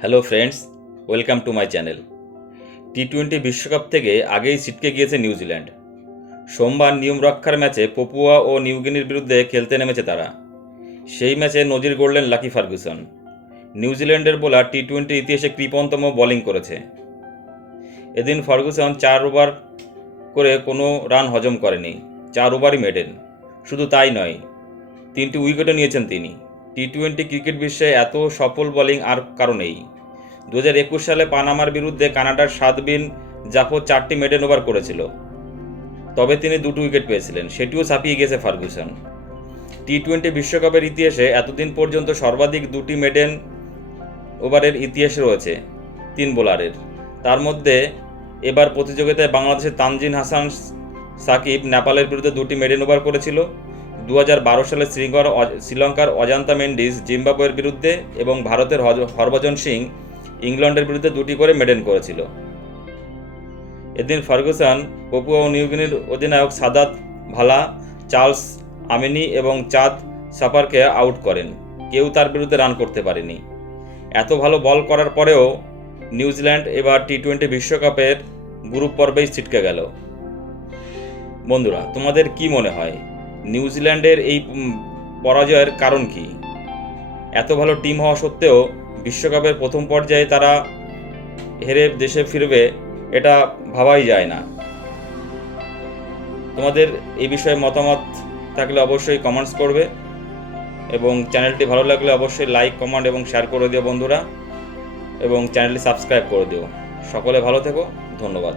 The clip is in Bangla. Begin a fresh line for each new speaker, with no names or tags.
Hello friends, welcome to my channel. T twenty বিশ্বকাপ থেকে আগেই ছিটকে গিয়েছে নিউজিল্যান্ড। সোমবার নিয়ম রক্ষার ম্যাচে পপুয়া ও নিউগিনির বিরুদ্ধে খেলতে নেমেছে তারা। সেই ম্যাচে নজির গড়লেন লাকি ফার্গুসন। নিউজিল্যান্ডের বোলার টি টোয়েন্টির ইতিহাসে কৃপণতম বোলিং করেছে। এদিন ফার্গুসন চার ওভার করে কোনো রান হজম করেনি, চার ওভারই মেডেন শুধু তাই নয়, তিনটি উইকেটও নিয়েছেন তিনি। টি টোয়েন্টি ক্রিকেট বিশ্বে এত সফল বোলিং আর কারণেই দু হাজার একুশ সালে পানামার বিরুদ্ধে কানাডার সাদবিন জাফর চারটি মেডেন ওভার করেছিল। তবে তিনি দুটো উইকেট পেয়েছিলেন, সেটিও ছাপিয়ে গেছে ফার্গুসন। টি টোয়েন্টি বিশ্বকাপের ইতিহাসে এতদিন পর্যন্ত সর্বাধিক দুটি মেডেন ওভারের ইতিহাস রয়েছে, তিন বোলারের। তার মধ্যে এবার প্রতিযোগিতায় বাংলাদেশের তানজিন হাসান সাকিব নেপালের বিরুদ্ধে দুটি মেডেন ওভার করেছিল। দু হাজার বারো সালে শ্রীলঙ্কার অজ- শ্রীলঙ্কার অজান্তা মেন্ডিস জিম্বাবুয়ের বিরুদ্ধে এবং ভারতের হরভজন সিং ইংল্যান্ডের বিরুদ্ধে দুটি করে মেডেন করেছিল। এদিন ফার্গুসন, পপুয়া ও নিউগিনির অধিনায়ক সাদাত ভালা, চার্লস আমিনি এবং চাঁদ সাপারকে আউট করেন। কেউ তার বিরুদ্ধে রান করতে পারেনি। এত ভালো বল করার পরেও নিউজিল্যান্ড এবার টি টোয়েন্টি বিশ্বকাপের গ্রুপ পর্বেই ছিটকে গেল। বন্ধুরা, তোমাদের কি মনে হয়? নিউজিল্যান্ডের এই পরাজয়ের কারণ কি? এত ভালো টিম হওয়া সত্ত্বেও বিশ্বকাপের প্রথম পর্যায়ে তারা হেরে দেশে ফিরবে, এটা ভাবাই যায় না। তোমাদের এই বিষয়ে মতামত থাকলে অবশ্যই কমেন্টস করবে এবং চ্যানেলটি ভালো লাগলে অবশ্যই লাইক কমেন্ট এবং শেয়ার করে দিও বন্ধুরা এবং চ্যানেলটি সাবস্ক্রাইব করে দিও। সকলে ভালো থেকো, ধন্যবাদ।